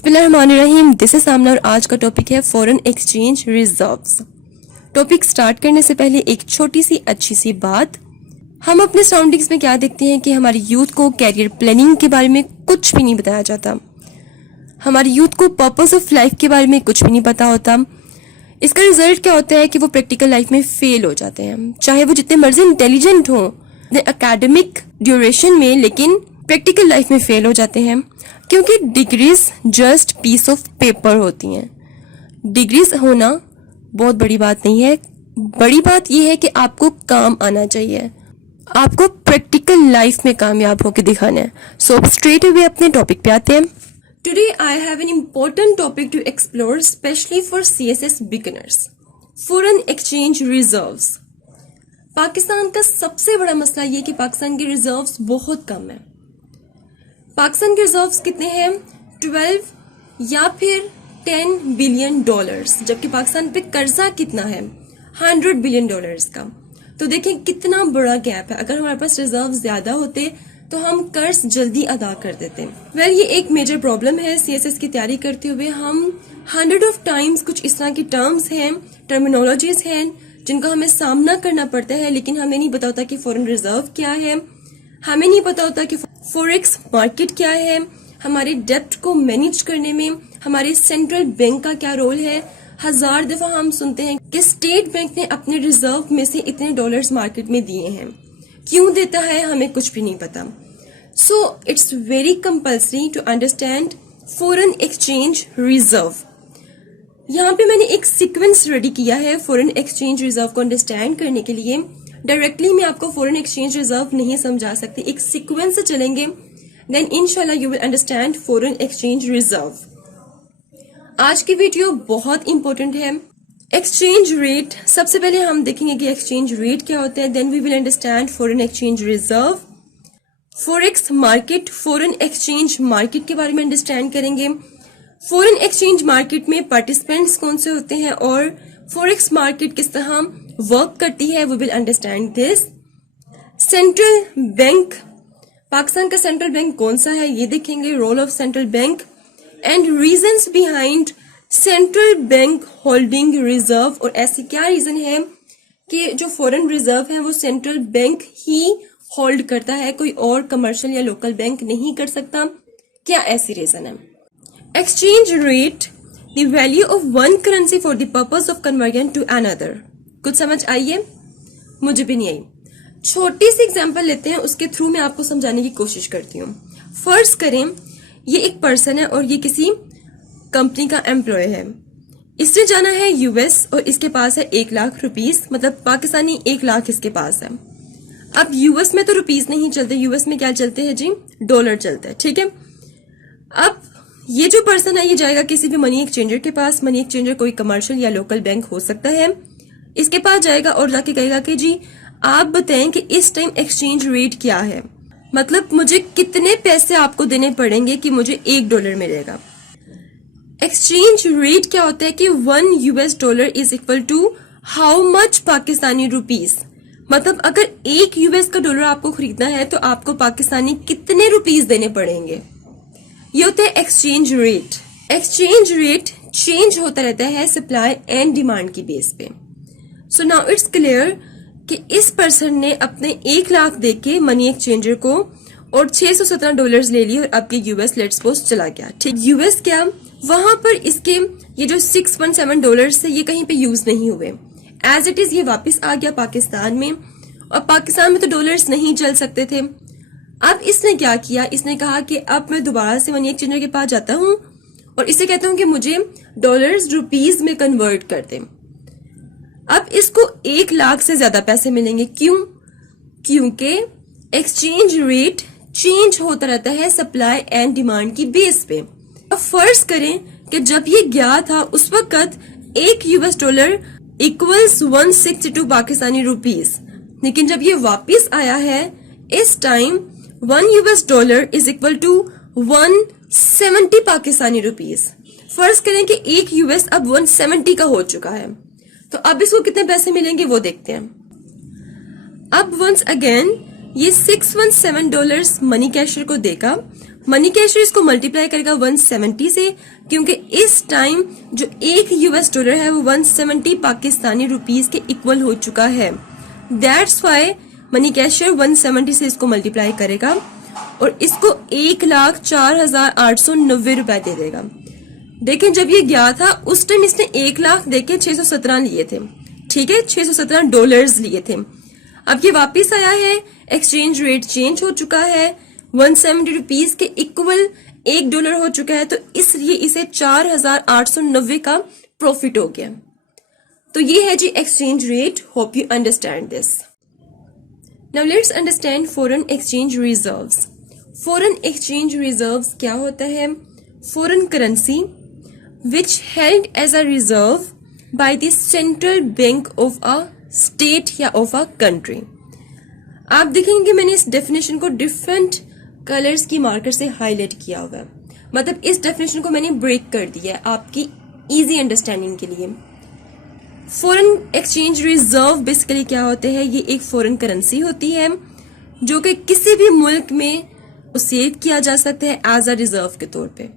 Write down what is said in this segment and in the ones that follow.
बिस्मिल्लाहिर्रहमानिर्रहीम। This is सामना और आज का टॉपिक है foreign exchange reserves. Topic start करने से पहले एक छोटी सी अच्छी सी बात, हम अपने सराउंडिंग्स में क्या देखते हैं कि हमारी यूथ को कैरियर प्लानिंग के बारे में कुछ भी नहीं बताया जाता। हमारी यूथ को पर्पस ऑफ लाइफ के बारे में कुछ भी नहीं पता होता। इसका रिजल्ट क्या होता है कि वो प्रैक्टिकल लाइफ में फेल हो जाते हैं, चाहे वो जितने मर्जी इंटेलिजेंट हों एकेडमिक ड्यूरेशन में, लेकिन प्रैक्टिकल लाइफ में फेल हो जाते हैं क्योंकि degrees just piece of paper होती हैं। डिग्रीज होना बहुत बड़ी बात नहीं है, बड़ी बात यह है कि आपको काम आना चाहिए, आपको प्रैक्टिकल लाइफ में कामयाब होकर दिखाना है। सो स्ट्रेट अवे अपने टॉपिक पे आते हैं। Today I have an important topic to explore specially for CSS beginners, foreign exchange reserves. Pakistan का सबसे बड़ा मसला ये कि पाकिस्तान के रिजर्व्स बहुत कम है। पाकिस्तान के रिजर्व्स कितने हैं? 12 या फिर 10 बिलियन डॉलर्स, जबकि पाकिस्तान पे कर्जा कितना है? 100 बिलियन डॉलर्स का। तो देखें कितना बड़ा गैप है। अगर हमारे पास रिजर्व ज्यादा होते तो हम कर्ज जल्दी अदा कर देते। वेल, ये एक मेजर प्रॉब्लम है। CSS की तैयारी करते हुए हम 100 ऑफ टाइम्स कुछ इस तरह की टर्म्स हैं, टर्मिनोलॉजीज हैं जिनका हमें सामना करना पड़ता है, लेकिन हमें नहीं पता होता कि फॉरेन रिजर्व क्या है, हमें नहीं पता होता कि फॉरेक्स मार्केट क्या है, हमारे डेब्ट को मैनेज करने में हमारे सेंट्रल बैंक का क्या रोल है। 1000 दफा हम सुनते हैं कि स्टेट बैंक ने अपने रिजर्व में से इतने डॉलर्स मार्केट में दिए हैं, क्यों देता है हमें कुछ भी नहीं पता। So it's very compulsory to understand foreign exchange reserve. यहाँ पे मैंने एक सीक्वेंस रेडी किया है फॉरेन एक्सचेंज रिजर्व को अंडरस्टैंड करने के लिए। डायरेक्टली मैं आपको फॉरेन एक्सचेंज रिजर्व नहीं समझा सकती, एक सीक्वेंस से चलेंगे, देन इंशाल्लाह you will understand foreign exchange reserve. आज की वीडियो बहुत इंपॉर्टेंट है। एक्सचेंज रेट, सबसे पहले हम देखेंगे कि एक्सचेंज रेट क्या होता है, then we will understand foreign exchange reserve. Forex market, foreign exchange market के बारे में अंडरस्टैंड करेंगे। फॉरेन एक्सचेंज मार्केट में पार्टिसिपेंट्स कौन से होते हैं और फॉरेक्स मार्केट किस तरह वर्क करती है, we will understand this. Central bank, Pakistan का सेंट्रल बैंक कौन सा है ये देखेंगे, role of central bank and reasons behind central bank holding reserve. और ऐसी क्या रीजन है कि जो फॉरेन रिजर्व है वो सेंट्रल बैंक ही होल्ड करता है, कोई और कमर्शियल या लोकल बैंक नहीं कर सकता, क्या ऐसी रीजन है? Exchange rate, the value of one currency for the purpose of conversion to another. कुछ समझ आई है? मुझे भी नहीं आई। छोटी सी एग्जांपल लेते हैं, उसके थ्रू मैं आपको समझाने की कोशिश करती हूँ। फर्ज करें ये एक पर्सन है और ये किसी कंपनी का एम्प्लॉय है। इसने जाना है US और इसके पास है 1 लाख रुपीस, मतलब पाकिस्तानी 1 लाख इसके पास है। अब US में तो रुपीस नहीं चलते, US में क्या चलते हैं जी? डॉलर चलते हैं, ठीक है। अब ये जो पर्सन है ये जाएगा किसी भी मनी एक्सचेंजर के पास, मनी एक्सचेंजर कोई कमर्शियल या लोकल बैंक हो सकता है, इसके पास जाएगा और जाके कहेगा कि जी आप बताएं कि इस टाइम एक्सचेंज रेट क्या है, मतलब मुझे कितने पैसे आपको देने पड़ेंगे कि मुझे $1 मिलेगा। एक्सचेंज रेट क्या होता है कि $1 is equal to how much Pakistani rupees, मतलब अगर $1 का डॉलर आपको खरीदना है तो आपको पाकिस्तानी कितने रुपीस देने पड़ेंगे, ये होता है exchange rate. Exchange rate change होता रहता है सप्लाई एंड डिमांड की बेस पे। सो नाउ इट्स क्लियर कि इस पर्सन ने अपने 1 लाख देके मनी एक्सचेंजर को और $617 ले लिए और अब ये US लेट्स सपोज चला गया, ठीक। US क्या, वहां पर इसके ये जो $617 थे ये कहीं पे यूज नहीं हुए, एज इट इज ये वापस आ गया पाकिस्तान में, और पाकिस्तान में तो डॉलर्स नहीं चल सकते थे। अब इसने क्या किया, इसने कहा कि अब मैं दोबारा से मनी एक्सचेंजर के पास जाता हूँ और इसे कहता हूँ कि मुझे डॉलर्स रुपीस में कन्वर्ट कर दे। अब इसको 1 लाख से ज्यादा पैसे मिलेंगे, क्यों? क्योंकि एक्सचेंज रेट चेंज होता रहता है सप्लाई एंड डिमांड की बेस पे। अब फर्ज करें कि जब ये गया था उस वक्त $1 इक्वल्स 162 पाकिस्तानी रुपीस, लेकिन जब ये वापिस आया है इस time $1 is equal to 170 Pakistani rupees. फर्ज करें कि $1 अब 170 का हो चुका है, तो अब इसको कितने पैसे मिलेंगे वो देखते हैं। अब वंस अगेन ये $617 मनी कैशर को देगा। मनी कैशर इसको मल्टीप्लाई करेगा 170 से, क्योंकि इस टाइम जो एक यूएस डॉलर है वो 170 पाकिस्तानी रुपीस के इक्वल हो चुका है। दैट्स वाई मनी कैशर 170 से इसको मल्टीप्लाई करेगा और इसको 1,04,890 रुपए दे देगा। देखें, जब ये गया था उस टाइम इसने 1 लाख देके 617 लिए थे, ठीक है, $617 लिए थे। अब ये वापिस आया है, एक्सचेंज रेट चेंज हो चुका है, 170 रुपीस के इक्वल $1 हो चुका है, तो इसलिए इसे 4,890 का प्रॉफिट हो गया। तो ये है जी exchange rate. Hope you understand this. Now let's understand foreign exchange reserves. Foreign exchange reserves क्या होता है? Foreign currency which held as a reserve by the central bank of a state या ऑफ अ कंट्री। आप देखेंगे मैंने इस definition को different colours की मार्कर से हाईलाइट किया हुआ है, मतलब इस डेफिनेशन को मैंने ब्रेक कर दिया है आपकी इजी अंडरस्टैंडिंग के लिए। फॉरेन एक्सचेंज रिजर्व बेसिकली क्या होते हैं? ये एक फॉरेन करेंसी होती है जो कि किसी भी मुल्क में सेव किया जा सकता है एज अ रिजर्व के तौर पे।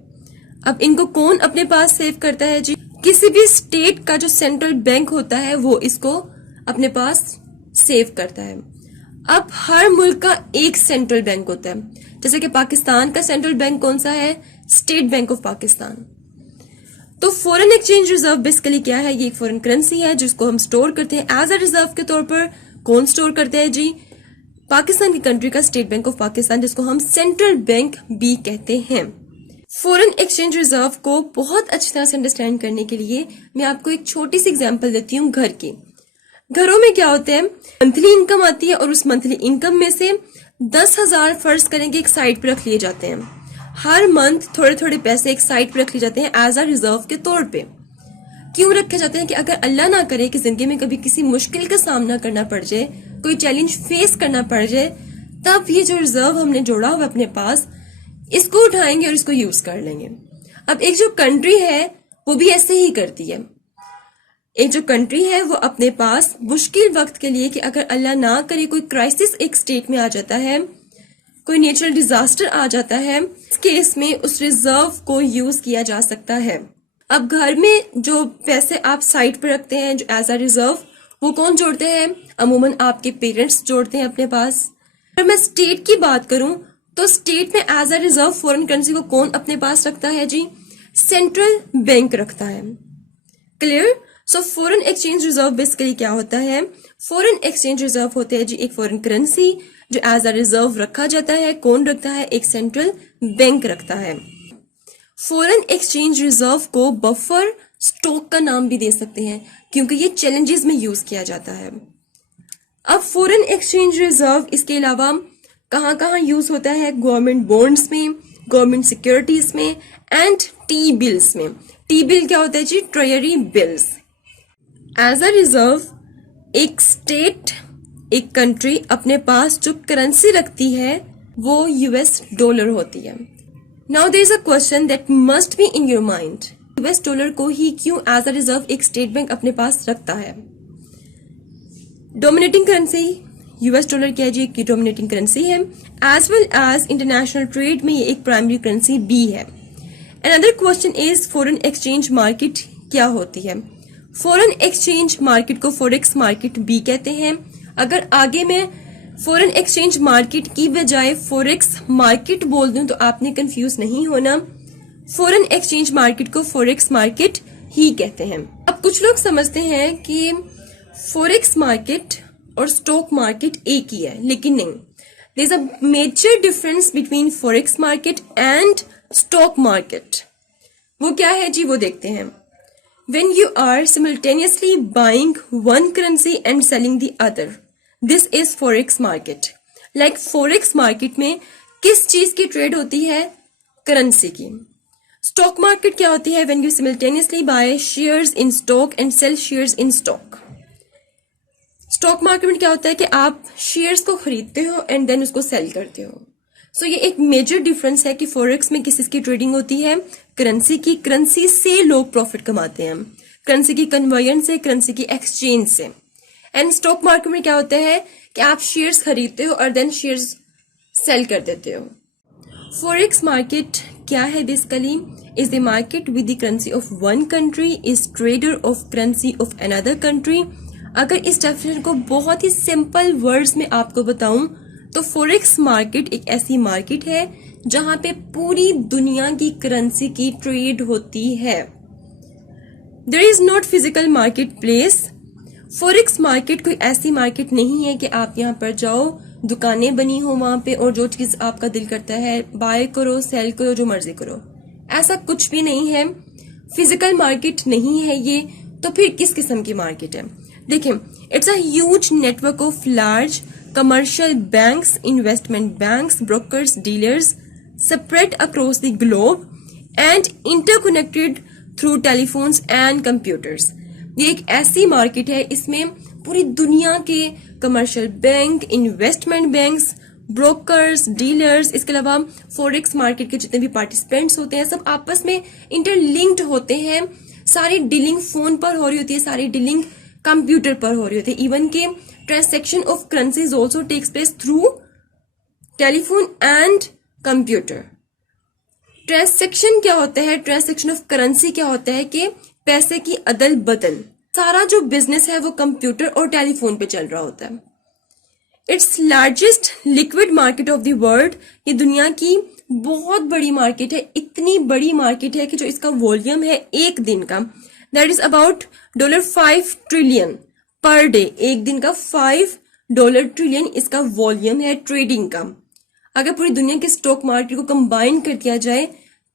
अब इनको कौन अपने पास सेव करता है जी? किसी भी स्टेट का जो सेंट्रल बैंक होता है वो इसको अपने पास सेव करता है। अब हर मुल्क का एक सेंट्रल बैंक होता है, जैसे कि पाकिस्तान का सेंट्रल बैंक कौन सा है? State bank of Pakistan. तो फॉरेन एक्सचेंज रिजर्व बेसिकली क्या है? ये एक फॉरेन करेंसी है जिसको हम स्टोर करते हैं एज अ रिजर्व के तौर पर। कौन स्टोर करते हैं जी? पाकिस्तान की कंट्री का स्टेट बैंक ऑफ पाकिस्तान, जिसको हम सेंट्रल बैंक भी कहते हैं। फॉरेन एक्सचेंज रिजर्व को बहुत अच्छी तरह से अंडरस्टैंड करने के लिए मैं आपको एक छोटी सी एग्जांपल देती हूँ घर की। घरों में क्या होते हैं? मंथली इनकम आती है और उस मंथली इनकम में से 10,000 फर्ज करेंगे एक साइड पे रख लिए जाते हैं। हर मंथ थोड़े थोड़े पैसे एक साइड पे रख लिए जाते हैं एज अ रिजर्व के तौर पे। क्यों रखे जाते हैं? कि अगर अल्लाह ना करे कि जिंदगी में कभी किसी मुश्किल का सामना करना पड़ जाए, कोई चैलेंज फेस करना पड़ जाए, तब ये जो रिजर्व हमने जोड़ा हुआ अपने पास, इसको उठाएंगे और इसको यूज कर लेंगे। अब एक जो कंट्री है वो भी ऐसे ही करती है। एक जो कंट्री है वो अपने पास मुश्किल वक्त के लिए, कि अगर अल्लाह ना करे कोई क्राइसिस एक स्टेट में आ जाता है, कोई नेचुरल डिजास्टर आ जाता है, इस केस में उस रिजर्व को यूज किया जा सकता है। अब घर में जो पैसे आप साइड पर रखते हैं जो एज अ रिजर्व, वो कौन जोड़ते हैं? अमूमन आपके पेरेंट्स जोड़ते हैं अपने पास। अगर मैं स्टेट की बात करूं तो स्टेट में as a reserve foreign currency को कौन अपने पास रखता है जी? सेंट्रल बैंक रखता है। Clear? So foreign exchange reserve basically क्या होता है? फॉरेन एक्सचेंज रिजर्व होते हैं जी एक फॉरेन करेंसी जो एज अ रिजर्व रखा जाता है। कौन रखता है? एक सेंट्रल बैंक रखता है। फॉरेन एक्सचेंज रिजर्व को बफर स्टॉक का नाम भी दे सकते हैं, क्योंकि ये चैलेंजेस में यूज किया जाता है। अब फॉरेन एक्सचेंज रिजर्व इसके अलावा कहाँ कहाँ यूज होता है? गवर्नमेंट बॉन्ड्स में, गवर्नमेंट सिक्योरिटीज में एंड टी बिल्स में। टी बिल क्या होता है जी? Treasury bills. As a reserve एक स्टेट, एक कंट्री अपने पास जो करेंसी रखती है वो यूएस डॉलर होती है। Now there is a question that must be in your mind, US dollar को ही क्यों एज अ रिजर्व एक स्टेट बैंक अपने पास रखता है? डोमिनेटिंग करेंसी यूएस डॉलर क्या है जी? एक डोमिनेटिंग करेंसी है, as well as international trade में ये एक प्राइमरी करेंसी भी है। Another question is foreign exchange market क्या होती है? फॉरेन एक्सचेंज मार्केट को फॉरेक्स मार्केट भी कहते हैं। अगर आगे मैं फॉरेन एक्सचेंज मार्केट की बजाय फॉरेक्स मार्केट बोल दूं तो आपने कंफ्यूज नहीं होना। फॉरेन एक्सचेंज मार्केट को फॉरेक्स मार्केट ही कहते हैं। अब कुछ लोग समझते हैं कि फॉरेक्स मार्केट और स्टॉक मार्केट एक ही है, लेकिन नहीं। There is a major difference between forex market and stock market. वो क्या है जी? वो देखते हैं। When you are simultaneously buying one currency and selling the other, this is forex market. Like forex market में किस चीज की ट्रेड होती है? करेंसी की। स्टॉक मार्केट क्या होती है? When you simultaneously buy shares in stock and sell shares in stock. Stock market में क्या होता है कि आप शेयर्स को खरीदते हो एंड देन उसको सेल करते हो। सो ये एक मेजर डिफरेंस है कि फॉरेक्स में किस की ट्रेडिंग होती है? करेंसी की। करेंसी से लोग प्रॉफिट कमाते हैं, करेंसी की कन्वर्जन से, करेंसी की एक्सचेंज से। एंड स्टॉक मार्केट में क्या होता है कि आप शेयर्स खरीदते हो और देन शेयर्स सेल कर देते हो। फॉरेक्स मार्केट क्या है? Basically is the market with the currency of one country is trader of currency of another country. अगर इस डेफिनेशन को बहुत ही सिंपल वर्ड्स में आपको बताऊं तो फॉरेक्स मार्केट एक ऐसी मार्केट है जहां पे पूरी दुनिया की करेंसी की ट्रेड होती है। There is not physical market place. Forex market कोई ऐसी मार्केट नहीं है कि आप यहाँ पर जाओ, दुकानें बनी हो वहां पे और जो चीज आपका दिल करता है बाय करो, सेल करो, जो मर्जी करो। ऐसा कुछ भी नहीं है, फिजिकल मार्केट नहीं है ये। तो फिर किस किस्म की मार्केट है? देखिए, it's a huge network of large commercial banks, investment banks, brokers, dealers spread across the globe and interconnected through telephones and computers. ये एक ऐसी मार्केट है, इसमें पूरी दुनिया के commercial bank, investment banks, brokers, dealers, इसके अलावा फॉरेक्स मार्केट के जितने भी पार्टिसिपेंट्स होते हैं सब आपस में इंटरलिंक्ड होते हैं। सारी डीलिंग फोन पर हो रही होती है, सारी डीलिंग कंप्यूटर पर हो रही होती है। इवन के transaction of currencies also takes place through telephone and computer. Transaction क्या होता है? ट्रांसैक्शन ऑफ करेंसी क्या होता है कि पैसे की अदल बदल। सारा जो बिजनेस है वो कंप्यूटर और टेलीफोन पे चल रहा होता है। Its largest liquid market of the world. ये दुनिया की बहुत बड़ी मार्केट है, इतनी बड़ी मार्केट है कि जो इसका वॉल्यूम है एक दिन का that is about $5 trillion per day. एक दिन का $5 ट्रिलियन इसका वॉल्यूम है ट्रेडिंग का। अगर पूरी दुनिया के स्टॉक मार्केट को कंबाइन कर दिया जाए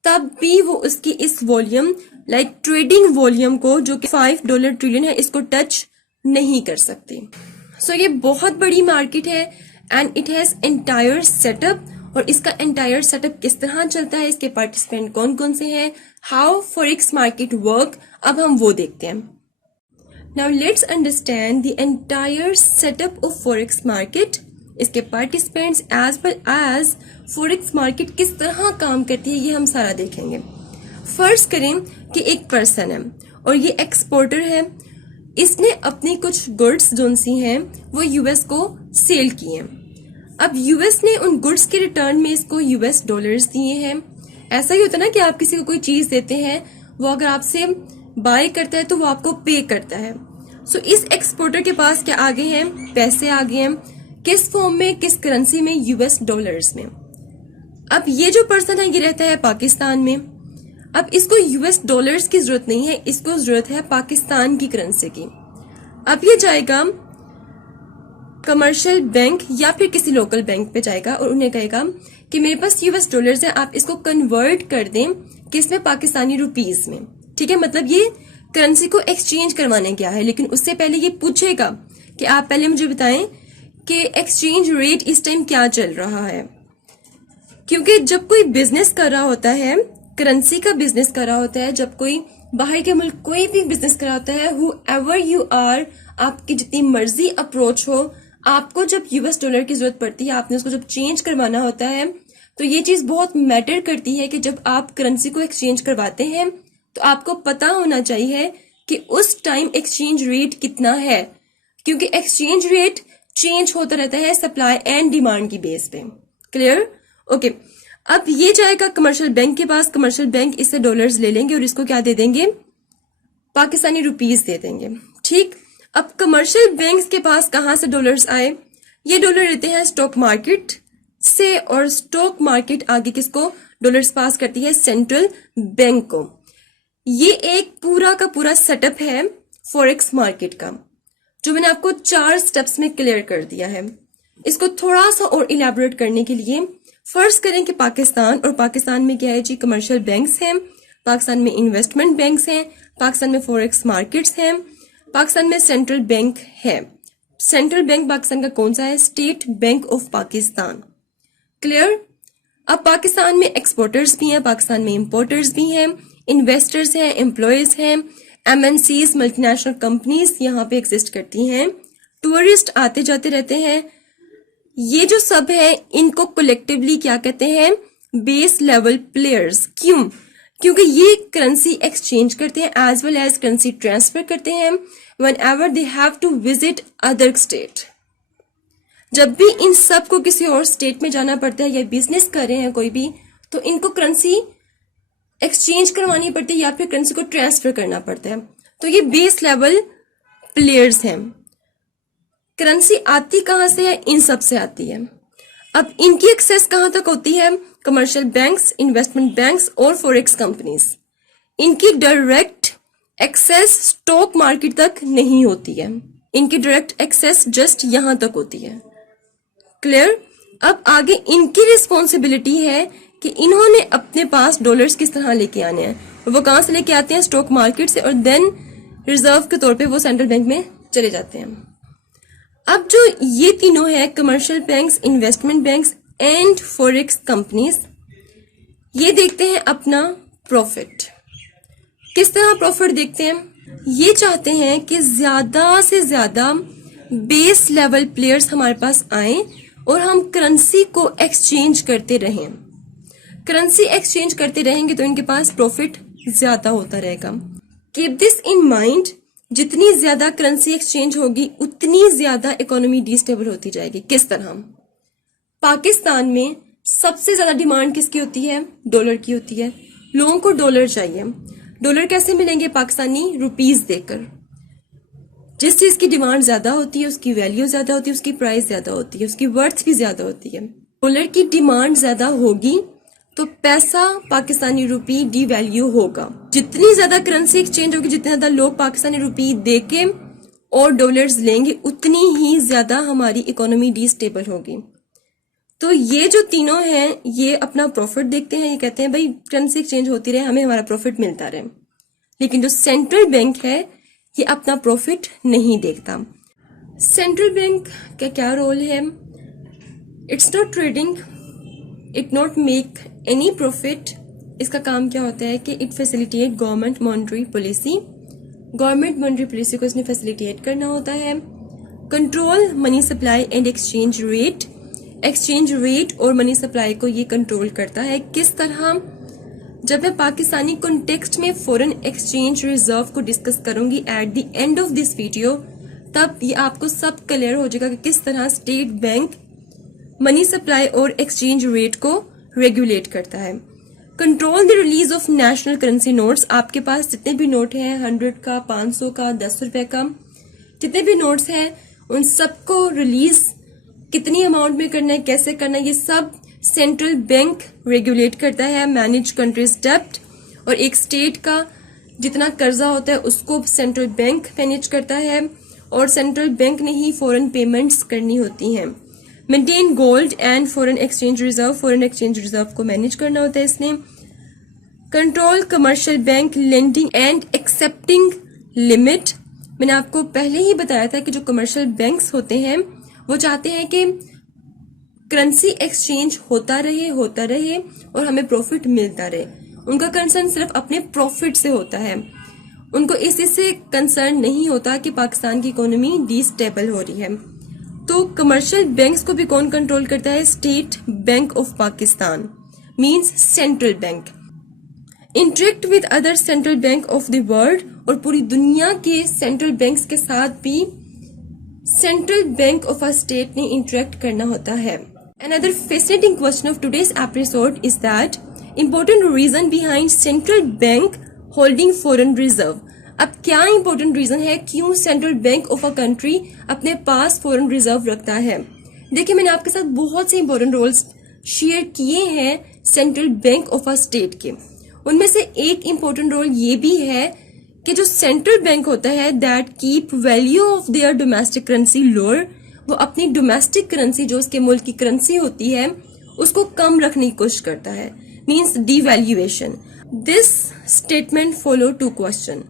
तब भी वो उसकी इस वॉल्यूम ट्रेडिंग वॉल्यूम को जो कि $5 ट्रिलियन है इसको टच नहीं कर सकती। सो ये बहुत बड़ी मार्केट है and it has entire setup. और इसका एंटायर सेटअप किस तरह चलता है, इसके पार्टिसिपेंट कौन कौन से हैं, हाउ फॉरेक्स मार्केट वर्क, अब हम वो देखते हैं। Now let's understand the entire setup of forex market, इसके participants as well as forex market किस तरह काम करती है ये हम सारा देखेंगे। फर्स्ट करें कि एक पर्सन है और ये एक्सपोर्टर है, इसने अपनी कुछ गुड्स जो सी हैं वो यूएस को सेल किए हैं। अब यूएस ने उन गुड्स के रिटर्न में इसको US डॉलर्स दिए हैं। ऐसा ही होता है ना कि आप किसी को कोई चीज देते हैं, वो अगर आपसे बाय करता है तो वो आपको पे करता है। सो इस एक्सपोर्टर के पास क्या आ गए हैं? पैसे आ गए हैं। किस फॉर्म में, किस करेंसी में? US डॉलर्स में। अब ये जो पर्सन है ये रहता है पाकिस्तान में। अब इसको US डॉलर्स की जरूरत नहीं है, इसको जरूरत है पाकिस्तान की करेंसी की। अब ये जाएगा कमर्शियल बैंक या फिर किसी लोकल बैंक पे जाएगा और उन्हें कहेगा कि मेरे पास US डॉलर्स है, आप इसको कन्वर्ट कर दें किसमें? पाकिस्तानी रुपीस में। ठीक है, मतलब ये करेंसी को एक्सचेंज करवाने गया है, लेकिन उससे पहले ये पूछेगा कि आप पहले मुझे बताएं कि एक्सचेंज रेट इस टाइम क्या चल रहा है। क्योंकि जब कोई बिजनेस कर रहा होता है, करेंसी का बिजनेस कर रहा होता है, जब कोई बाहर के मुल्क कोई भी बिजनेस कर रहा होता है, whoever you are, आपकी जितनी मर्जी अप्रोच हो, आपको जब US डॉलर की जरूरत पड़ती है, आपने उसको जब चेंज करवाना होता है, तो ये चीज बहुत मैटर करती है कि जब आप करेंसी को एक्सचेंज करवाते हैं तो आपको पता होना चाहिए कि उस टाइम एक्सचेंज रेट कितना है, क्योंकि एक्सचेंज रेट चेंज होता रहता है सप्लाई एंड डिमांड की बेस पे। क्लियर? ओके। अब ये जाएगा कमर्शियल बैंक के पास, कमर्शियल बैंक इससे डॉलर्स ले लेंगे और इसको क्या दे देंगे? पाकिस्तानी रुपीस दे देंगे। ठीक, अब कमर्शियल बैंक्स के पास कहां से डॉलर्स आए? ये डॉलर रहते हैं स्टॉक मार्केट से, और स्टॉक मार्केट आगे किसको डॉलर्स पास करती है? सेंट्रल बैंक को। ये एक पूरा का पूरा सेटअप है फॉरेक्स मार्केट का, जो मैंने आपको 4 स्टेप्स में क्लियर कर दिया है। इसको थोड़ा सा और इलेबोरेट करने के लिए फर्स्ट करें कि पाकिस्तान, और पाकिस्तान में क्या है जी? कमर्शियल बैंक्स हैं, पाकिस्तान में इन्वेस्टमेंट बैंक्स हैं, पाकिस्तान में फॉरेक्स मार्केट्स हैं, पाकिस्तान में सेंट्रल बैंक है। सेंट्रल बैंक पाकिस्तान का कौन सा है? State bank of Pakistan. Clear? अब पाकिस्तान में एक्सपोर्टर्स भी हैं, पाकिस्तान में इंपोर्टर्स भी हैं, इन्वेस्टर्स हैं, एम्प्लॉयज हैं, MNCs मल्टीनेशनल कंपनीज यहाँ पे एग्जिस्ट करती हैं, टूरिस्ट आते जाते रहते हैं। ये जो सब है इनको कलेक्टिवली क्या कहते हैं? Base level players. क्यों? क्योंकि ये करेंसी एक्सचेंज करते हैं as well as currency transfer करते हैं whenever they have to visit other state. जब भी इन सब को किसी और स्टेट में जाना पड़ता है या बिजनेस कर रहे हैं कोई भी, तो इनको करेंसी एक्सचेंज करवानी पड़ती है या फिर करेंसी को ट्रांसफर करना पड़ता है। तो ये बेस लेवल प्लेयर्स हैं। करेंसी आती कहां से है? इन सब से आती है। अब इनकी एक्सेस कहां तक होती है? कमर्शियल बैंक्स, इन्वेस्टमेंट बैंक्स और फॉरेक्स कंपनीज। इनकी डायरेक्ट एक्सेस स्टॉक मार्केट तक नहीं होती है। इनकी डायरेक्ट एक्सेस जस्ट यहां तक होती है। क्लियर? अब आगे इनकी रिस्पॉन्सिबिलिटी है कि इन्होंने अपने पास डॉलर्स किस तरह लेके आने हैं, और वो कहां से लेके आते हैं? स्टॉक मार्केट से, और देन रिजर्व के तौर पे वो सेंट्रल बैंक में चले जाते हैं। अब जो ये तीनों है, commercial banks, investment banks and forex companies, ये देखते हैं अपना प्रॉफिट। किस तरह प्रॉफिट देखते हैं? ये चाहते हैं कि ज्यादा से ज्यादा बेस लेवल प्लेयर्स हमारे पास आए और हम करेंसी को एक्सचेंज करते रहें। करेंसी एक्सचेंज करते रहेंगे तो इनके पास प्रॉफिट ज्यादा होता रहेगा। कीप दिस इन माइंड, जितनी ज्यादा करेंसी एक्सचेंज होगी उतनी ज्यादा इकोनॉमी डिस्टेबल होती जाएगी। किस तरह? पाकिस्तान में सबसे ज्यादा डिमांड किसकी होती है? डॉलर की होती है। लोगों को डॉलर चाहिए। डॉलर कैसे मिलेंगे? पाकिस्तानी रुपीस देकर। जिस चीज की डिमांड ज्यादा होती है उसकी वैल्यू ज्यादा होती है, उसकी प्राइस ज्यादा होती है, उसकी वर्थ भी ज्यादा होती है। डॉलर की डिमांड ज्यादा होगी तो पैसा पाकिस्तानी रुपी डी वैल्यू होगा। जितनी ज्यादा करेंसी एक्सचेंज होगी, जितने ज्यादा लोग पाकिस्तानी रुपी देके और डॉलर्स लेंगे, उतनी ही ज्यादा हमारी इकोनॉमी डिस्टेबल होगी। तो ये जो तीनों हैं ये अपना प्रॉफिट देखते हैं। ये कहते हैं भाई करेंसी एक्सचेंज होती रहे, हमें हमारा प्रॉफिट मिलता रहे। लेकिन जो सेंट्रल बैंक है ये अपना प्रॉफिट नहीं देखता। सेंट्रल बैंक का क्या रोल है? It's not trading, it not make any profit. इसका काम क्या होता है कि it facilitate government monetary policy. Government monetary policy को इसने फैसिलिटेट करना होता है। Control money supply and exchange rate. Exchange rate और मनी सप्लाई को ये कंट्रोल करता है। किस तरह? जब मैं पाकिस्तानी कॉन्टेक्स्ट में फॉरेन एक्सचेंज रिजर्व को डिस्कस करूंगी at the end of this video, तब ये आपको सब क्लियर हो जाएगा कि किस तरह स्टेट बैंक मनी सप्लाई और एक्सचेंज रेट को रेगुलेट करता है। Control the release of national currency notes. आपके पास जितने भी नोट हैं, 100 का, 500 का, 10 रुपए का, जितने भी नोट्स हैं उन सबको रिलीज कितनी अमाउंट में करना है, कैसे करना है, ये सब सेंट्रल बैंक रेगुलेट करता है। मैनेज कंट्रीज डेब्ट, और एक स्टेट का जितना कर्जा होता है उसको सेंट्रल बैंक मैनेज करता है, और सेंट्रल बैंक ने ही फॉरेन पेमेंट्स करनी होती हैं। Maintain gold and foreign exchange reserve. Foreign exchange reserve को मैनेज करना होता है इसने। Control commercial bank lending and accepting limit. मैंने आपको पहले ही बताया था कि जो कमर्शियल बैंक्स होते हैं वो चाहते हैं कि करेंसी एक्सचेंज होता रहे और हमें प्रॉफिट मिलता रहे। उनका कंसर्न सिर्फ अपने प्रॉफिट से होता है। उनको इसी से कंसर्न नहीं होता कि पाकिस्तान की इकोनॉमी डिस्टेबल हो रही है। तो कमर्शियल बैंक्स को भी कौन कंट्रोल करता है? State bank of Pakistan, means central bank. Interact with other central bank of the world, और पूरी दुनिया के सेंट्रल बैंक्स के साथ भी central bank of a state ने इंटरेक्ट करना होता है। Another fascinating question of today's episode is that important reason behind central bank holding foreign reserve. अब क्या important reason है क्यों central bank of a country अपने पास फॉरेन रिजर्व रखता है? देखिए, मैंने आपके साथ बहुत से important रोल्स शेयर किए हैं central bank of a state के। उनमें से एक important रोल ये भी है कि जो सेंट्रल बैंक होता है that keep value of their domestic currency lower. वो अपनी डोमेस्टिक करेंसी, जो उसके मुल्क की करेंसी होती है, उसको कम रखने की कोशिश करता है, means devaluation. This statement follow two question.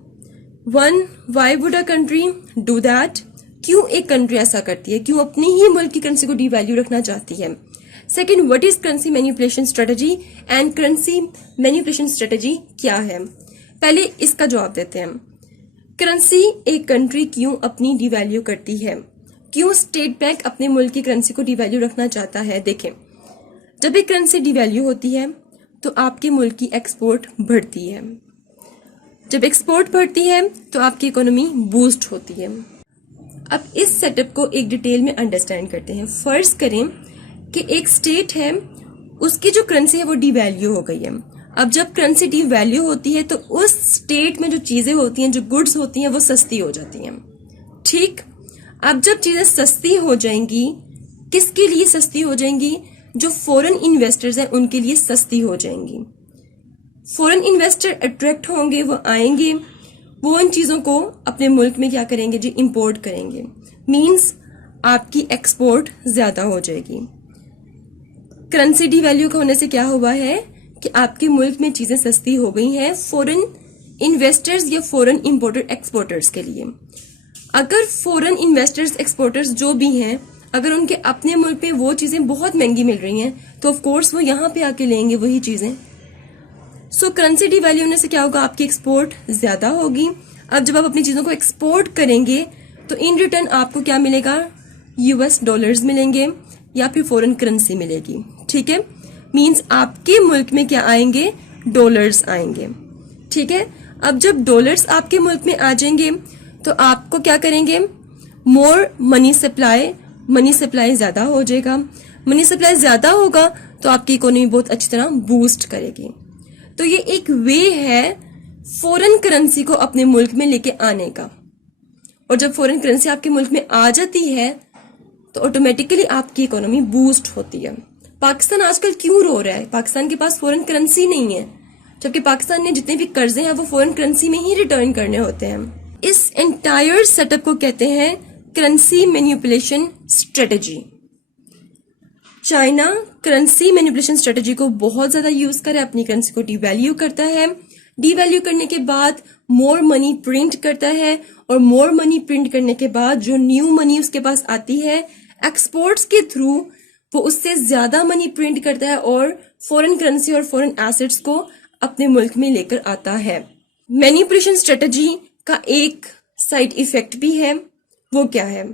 1, why would a country do that? क्यों एक कंट्री ऐसा करती है, क्यों अपनी ही मुल्क की करेंसी को डिवैल्यू रखना चाहती है? Second, what is currency manipulation strategy and currency manipulation strategy क्या है? पहले इसका जवाब देते हैं। करेंसी एक कंट्री क्यों अपनी डिवैल्यू करती है, क्यों स्टेट बैंक अपने मुल्क की करेंसी को डिवैल्यू रखना चाहता है? देखें, जब एक करेंसी डिवैल्यू होती है तो आपके मुल्क की एक्सपोर्ट बढ़ती है। जब एक्सपोर्ट बढ़ती है तो आपकी इकोनॉमी बूस्ट होती है। अब इस सेटअप को एक डिटेल में अंडरस्टैंड करते हैं। फर्ज करें कि एक स्टेट है, उसकी जो करेंसी है वो डिवैल्यू हो गई है। अब जब करेंसी डिवैल्यू होती है तो उस स्टेट में जो चीजें होती हैं, जो गुड्स होती हैं, वो सस्ती हो जाती हैं। ठीक, अब जब चीजें सस्ती हो जाएंगी, किसके लिए सस्ती हो जाएंगी? जो फॉरेन इन्वेस्टर्स हैं उनके लिए सस्ती हो जाएंगी। फॉरेन इन्वेस्टर अट्रैक्ट होंगे, वो आएंगे, वो इन चीजों को अपने मुल्क में क्या करेंगे जी? इंपोर्ट करेंगे। मींस आपकी एक्सपोर्ट ज्यादा हो जाएगी। करेंसी डिवैल्यू होने से क्या हुआ है कि आपके मुल्क में चीजें सस्ती हो गई हैं फॉरेन इन्वेस्टर्स या फॉरेन इंपोर्टर एक्सपोर्टर्स के लिए। अगर फॉरेन इन्वेस्टर्स एक्सपोर्टर्स जो भी हैं, अगर उनके अपने मुल्क में वो चीजें बहुत महंगी मिल रही हैं तो ऑफ कोर्स वो यहाँ पे आके लेंगे वही चीजें। सो करेंसी डिवैल्यू होने से क्या होगा? आपकी एक्सपोर्ट ज्यादा होगी। अब जब आप अपनी चीजों को एक्सपोर्ट करेंगे तो इन रिटर्न आपको क्या मिलेगा? यूएस डॉलर्स मिलेंगे या फिर फॉरेन करेंसी मिलेगी। ठीक है, मींस आपके मुल्क में क्या आएंगे? डॉलर्स आएंगे। ठीक है, अब जब डॉलर्स आपके मुल्क में आ जाएंगे तो आपको क्या करेंगे? मोर मनी सप्लाई ज्यादा हो जाएगा। मनी सप्लाई ज्यादा होगा तो आपकी इकोनॉमी बहुत अच्छी तरह बूस्ट करेगी। तो ये एक वे है फॉरेन करेंसी को अपने मुल्क में लेके आने का। और जब फॉरेन करेंसी आपके मुल्क में आ जाती है तो ऑटोमेटिकली आपकी इकोनॉमी बूस्ट होती है। पाकिस्तान आजकल क्यों रो रहा है? पाकिस्तान के पास फॉरेन करेंसी नहीं है, जबकि पाकिस्तान ने जितने भी कर्जे हैं वो फॉरेन करेंसी में ही रिटर्न करने होते हैं। इस एंटायर सेटअप को कहते हैं currency manipulation strategy. China currency manipulation strategy को बहुत ज्यादा यूज कर अपनी करेंसी को डिवैल्यू करता है। डिवैल्यू करने के बाद मोर मनी प्रिंट करता है और मोर मनी प्रिंट करने के बाद जो न्यू मनी उसके पास आती है एक्सपोर्ट्स के थ्रू, वो उससे ज्यादा मनी प्रिंट करता है और फॉरेन करेंसी और फॉरेन एसेट्स को अपने मुल्क में लेकर आता है। मैनिपुलेशन स्ट्रेटजी का एक साइड इफेक्ट भी है। वो क्या है?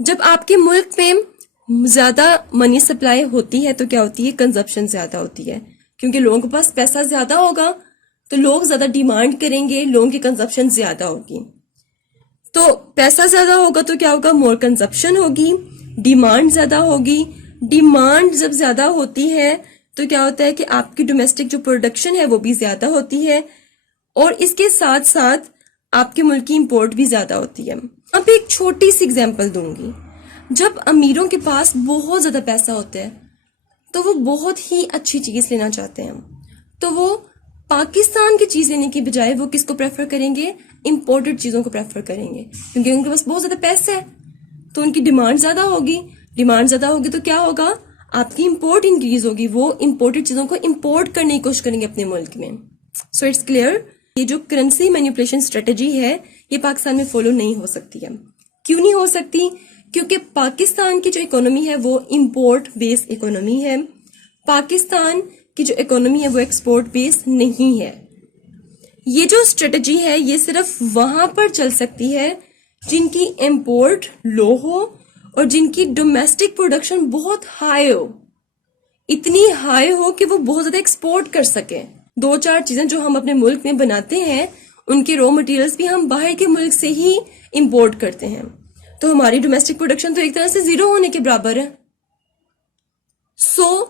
जब आपके मुल्क में ज्यादा मनी सप्लाई होती है तो क्या होती है? कंजप्शन ज्यादा होती है, क्योंकि लोगों के पास पैसा ज्यादा होगा तो लोग ज्यादा डिमांड करेंगे, लोगों की कंजप्शन ज्यादा होगी। तो पैसा ज्यादा होगा तो क्या होगा? मोर कंजप्शन होगी, डिमांड ज्यादा होगी। डिमांड जब ज्यादा होती है तो क्या होता है कि आपकी डोमेस्टिक जो प्रोडक्शन है वो भी ज्यादा होती है और इसके साथ साथ आपके मुल्क की इंपोर्ट भी ज्यादा होती है। अब एक छोटी सी एग्जांपल दूंगी। जब अमीरों के पास बहुत ज्यादा पैसा होता है तो वो बहुत ही अच्छी चीज लेना चाहते हैं, तो वो पाकिस्तान की चीज लेने की बजाय वो किसको प्रेफर करेंगे? इंपोर्टेड चीजों को प्रेफर करेंगे, क्योंकि उनके पास बहुत ज्यादा पैसा है तो उनकी डिमांड ज्यादा होगी। डिमांड ज्यादा होगी तो क्या होगा? आपकी इंपोर्ट इंक्रीज होगी, वो इंपोर्टेड चीजों को इंपोर्ट करने की कोशिश करेंगे अपने मुल्क में। सो इट्स क्लियर, ये जो करेंसी मैनिपुलेशन स्ट्रेटजी है ये पाकिस्तान में फॉलो नहीं हो सकती है। क्यों नहीं हो सकती? क्योंकि पाकिस्तान की जो इकोनॉमी है वो इंपोर्ट बेस्ड इकोनॉमी है। पाकिस्तान की जो इकोनॉमी है वो एक्सपोर्ट बेस्ड नहीं है। ये जो स्ट्रेटजी है ये सिर्फ वहां पर चल सकती है जिनकी इंपोर्ट लो हो और जिनकी डोमेस्टिक प्रोडक्शन बहुत हाई हो, इतनी हाई हो कि वो बहुत ज्यादा एक्सपोर्ट कर सके। दो चार चीजें जो हम अपने मुल्क में बनाते हैं उनके रॉ मटेरियल्स भी हम बाहर के मुल्क से ही इंपोर्ट करते हैं, तो हमारी डोमेस्टिक प्रोडक्शन तो एक तरह से जीरो होने के बराबर है। सो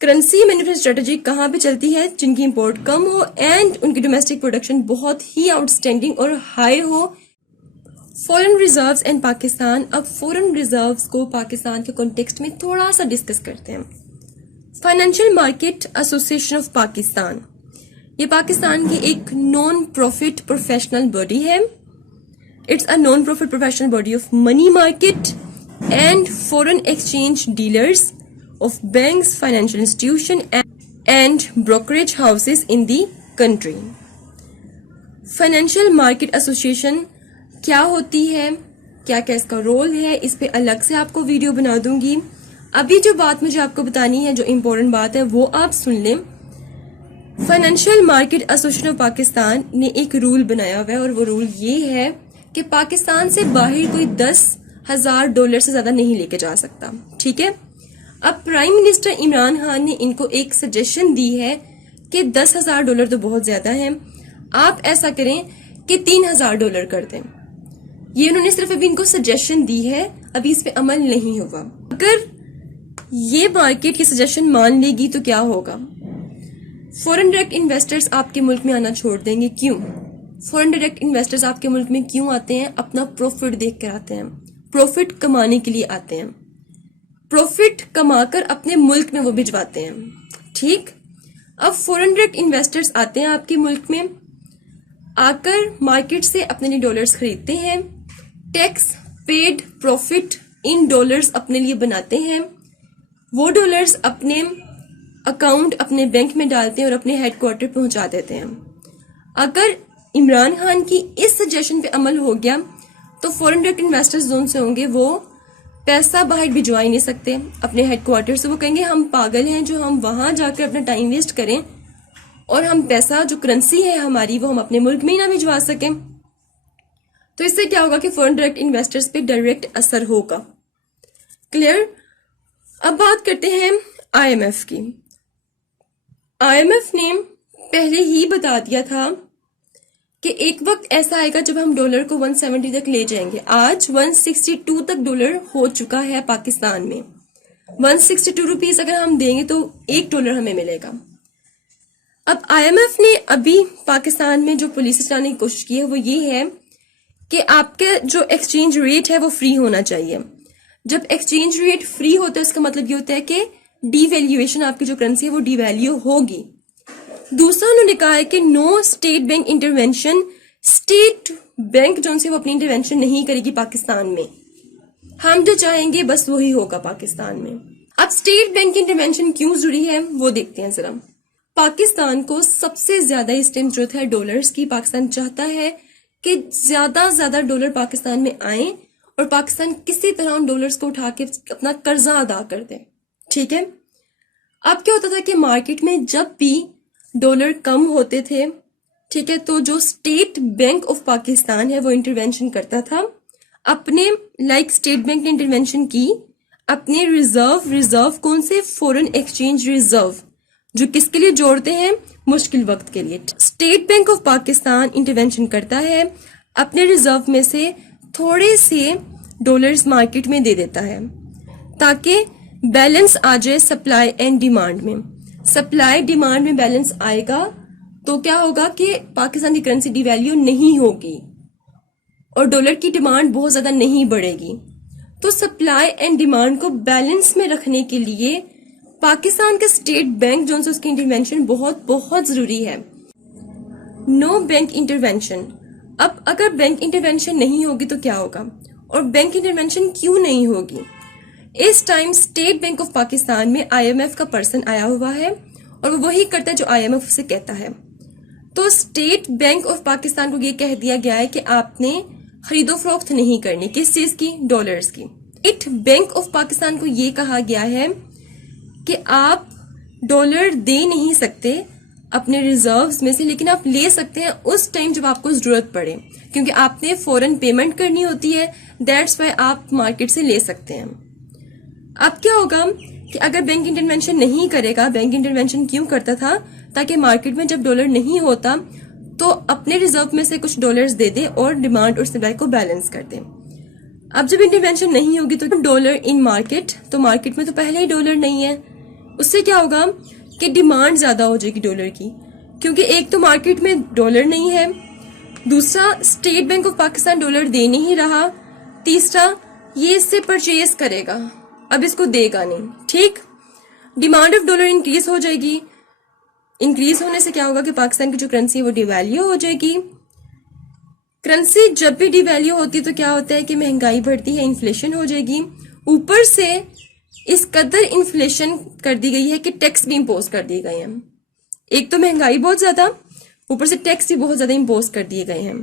करेंसी मैनिपुलेशन स्ट्रेटजी कहां पे चलती है? जिनकी इंपोर्ट कम हो एंड उनकी डोमेस्टिक प्रोडक्शन बहुत ही आउटस्टैंडिंग और हाई हो। Foreign reserves and Pakistan. अब फॉरेन रिजर्व्स को पाकिस्तान के कॉन्टेक्स्ट में थोड़ा सा डिस्कस करते हैं। Financial market association of Pakistan, ये पाकिस्तान की एक नॉन प्रॉफिट प्रोफेशनल बॉडी है। It's a non profit professional body of money market and foreign exchange dealers of banks, financial institution and brokerage houses in the country. Financial market association क्या होती है, क्या क्या इसका रोल है, इस पे अलग से आपको वीडियो बना दूंगी। अभी जो बात मुझे आपको बतानी है, जो इम्पोर्टेंट बात है, वो आप सुन लें। Financial market association of Pakistan ने एक रूल बनाया हुआ है और वो रूल ये है कि पाकिस्तान से बाहर कोई $10,000 से ज्यादा नहीं लेके जा सकता। ठीक है। अब प्राइम मिनिस्टर इमरान खान ने इनको एक सजेशन दी है कि $10,000 तो बहुत ज्यादा है, आप ऐसा करें कि $3,000 कर दें। ये उन्होंने सिर्फ अभी इनको सजेशन दी है, अभी इस पे अमल नहीं हुआ। अगर ये मार्केट की सजेशन मान लेगी तो क्या होगा? फॉरेन डायरेक्ट इन्वेस्टर्स आपके मुल्क में आना छोड़ देंगे। क्यों? फॉरेन डायरेक्ट इन्वेस्टर्स आपके मुल्क में क्यों आते हैं? अपना प्रॉफिट देख कर आते हैं, प्रॉफिट कमाने के लिए आते हैं, प्रॉफिट कमाकर अपने मुल्क में वो भिजवाते हैं। ठीक, अब फॉरेन डायरेक्ट इन्वेस्टर्स आते हैं आपके मुल्क में, आकर मार्केट से अपने लिए डॉलर्स खरीदते हैं, tax paid profit in dollars अपने लिए बनाते हैं, वो डॉलर्स अपने अकाउंट अपने बैंक में डालते हैं और अपने हेडक्वार्टर पहुंचा देते हैं। अगर इमरान खान की इस सजेशन पे अमल हो गया तो फॉरेन डायरेक्ट इन्वेस्टर्स जोन से होंगे, वो पैसा बाहर भिजवा ही नहीं सकते अपने हेडक्वार्टर से। वो कहेंगे हम पागल हैं जो हम वहां जाकर अपना टाइम वेस्ट करें और हम पैसा जो करेंसी है हमारी वो हम अपने मुल्क में ही ना भिजवा सकें। तो इससे क्या होगा कि फॉरेन डायरेक्ट इन्वेस्टर्स पे डायरेक्ट असर होगा। क्लियर? अब बात करते हैं आईएमएफ की। आईएमएफ ने पहले ही बता दिया था कि एक वक्त ऐसा आएगा जब हम डॉलर को 170 तक ले जाएंगे। आज 162 तक डॉलर हो चुका है पाकिस्तान में। 162 रुपीज अगर हम देंगे तो $1 हमें मिलेगा। अब आईएमएफ ने अभी पाकिस्तान में जो पॉलिसी चलाने की कोशिश की है वो ये है कि आपके जो एक्सचेंज रेट है वो फ्री होना चाहिए। जब एक्सचेंज रेट फ्री होता है उसका मतलब ये होता है कि डीवैल्यूएशन, आपकी जो करेंसी है वो डीवैल्यू होगी। दूसरा उन्होंने कहा है कि no state bank intervention, state bank जो से वो अपनी इंटरवेंशन नहीं करेगी पाकिस्तान में। हम जो चाहेंगे बस वही होगा पाकिस्तान में। अब स्टेट बैंक की इंटरवेंशन क्यों जरूरी है वो देखते हैं जरा। पाकिस्तान को सबसे ज्यादा इस टाइम जरूरत है डॉलर्स की। पाकिस्तान चाहता है कि ज्यादा डॉलर पाकिस्तान में आए और पाकिस्तान किसी तरह उन डॉलर्स को उठा के अपना कर्जा अदा कर दे। ठीक है, अब क्या होता था कि मार्केट में जब भी डॉलर कम होते थे, ठीक है, तो जो स्टेट बैंक ऑफ पाकिस्तान है वो इंटरवेंशन करता था अपने, लाइक स्टेट बैंक ने इंटरवेंशन की अपने रिजर्व कौन से? फॉरेन एक्सचेंज रिजर्व, जो किसके लिए जोड़ते हैं? मुश्किल वक्त के लिए। State bank of Pakistan intervention करता है, अपने रिजर्व में से थोड़े से डॉलर्स मार्केट में दे देता है ताकि बैलेंस आ जाए सप्लाई एंड डिमांड में। सप्लाई डिमांड में बैलेंस आएगा तो क्या होगा कि पाकिस्तान की करेंसी डिवैल्यू नहीं होगी और डॉलर की डिमांड बहुत ज्यादा नहीं बढ़ेगी। तो सप्लाई एंड डिमांड को बैलेंस में रखने के लिए पाकिस्तान का स्टेट बैंक जो उसकी इंटरवेंशन बहुत जरूरी है। No bank intervention. अब अगर बैंक इंटरवेंशन नहीं होगी तो क्या होगा? और बैंक इंटरवेंशन क्यों नहीं होगी? इस time state bank of Pakistan में आईएमएफ का पर्सन आया हुआ है और वो वही करता है जो आईएमएफ उसे कहता है। तो स्टेट बैंक ऑफ पाकिस्तान को ये कह दिया गया है कि आपने खरीदो फरोख्त नहीं करनी। किस चीज की? डॉलर्स की। स्टेट बैंक ऑफ पाकिस्तान को ये कहा गया है कि आप डॉलर दे नहीं सकते अपने रिजर्व्स में से, लेकिन आप ले सकते हैं उस टाइम जब आपको जरूरत पड़े, क्योंकि आपने फॉरेन पेमेंट करनी होती है। दैट्स वाई आप मार्केट से ले सकते हैं। अब क्या होगा कि अगर बैंक इंटरवेंशन नहीं करेगा, बैंक इंटरवेंशन क्यों करता था? ताकि मार्केट में जब डॉलर नहीं होता तो अपने रिजर्व में से कुछ डॉलर्स दे दे और डिमांड और सप्लाई को बैलेंस कर दे। अब जब इंटरवेंशन नहीं होगी तो डॉलर इन मार्केट, तो मार्केट में तो पहले ही डॉलर नहीं है, उससे क्या होगा कि डिमांड ज्यादा हो जाएगी डॉलर की, क्योंकि एक तो मार्केट में डॉलर नहीं है, दूसरा state bank of Pakistan dollar दे नहीं रहा, तीसरा ये इससे परचेज करेगा, अब इसको देगा नहीं। ठीक, डिमांड ऑफ डॉलर इंक्रीज हो जाएगी। इंक्रीज होने से क्या होगा कि पाकिस्तान की जो करेंसी है वो डिवैल्यू हो जाएगी। करेंसी जब भी डिवैल्यू होती है तो क्या होता है कि महंगाई बढ़ती है, इन्फ्लेशन हो जाएगी। ऊपर से इस कदर इन्फ्लेशन कर दी गई है कि टैक्स भी इम्पोज कर दिए गए हैं। एक तो महंगाई बहुत ज्यादा, ऊपर से टैक्स भी बहुत ज्यादा इम्पोज कर दिए गए हैं।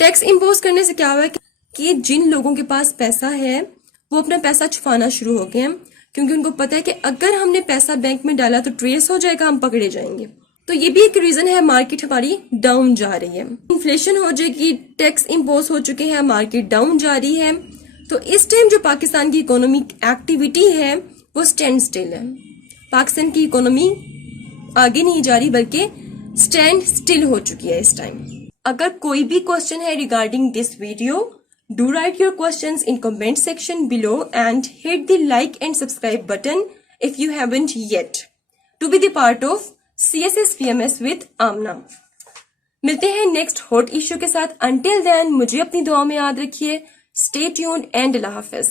टैक्स इम्पोज करने से क्या हुआ कि जिन लोगों के पास पैसा है वो अपना पैसा छुपाना शुरू हो गए हैं, क्योंकि उनको पता है कि अगर हमने पैसा बैंक में डाला तो ट्रेस हो जाएगा, हम पकड़े जाएंगे। तो ये भी एक रीजन है मार्केट हमारी डाउन जा रही है। इन्फ्लेशन हो जाएगी, टैक्स इम्पोज हो चुके हैं, मार्केट डाउन जा रही है। तो इस टाइम जो पाकिस्तान की इकोनॉमिक एक्टिविटी है वो स्टैंड स्टिल है। पाकिस्तान की इकोनॉमी आगे नहीं जा रही बल्कि स्टैंड स्टिल हो चुकी है इस टाइम। अगर कोई भी क्वेश्चन है regarding this video, do write your questions in comment section below and hit the like and subscribe button if you haven't yet to be the part of CSS VMS with Amna. मिलते हैं next hot issue के साथ. Until then मुझे अपनी दुआ में याद रखिए. Stay tuned and Allah Hafiz.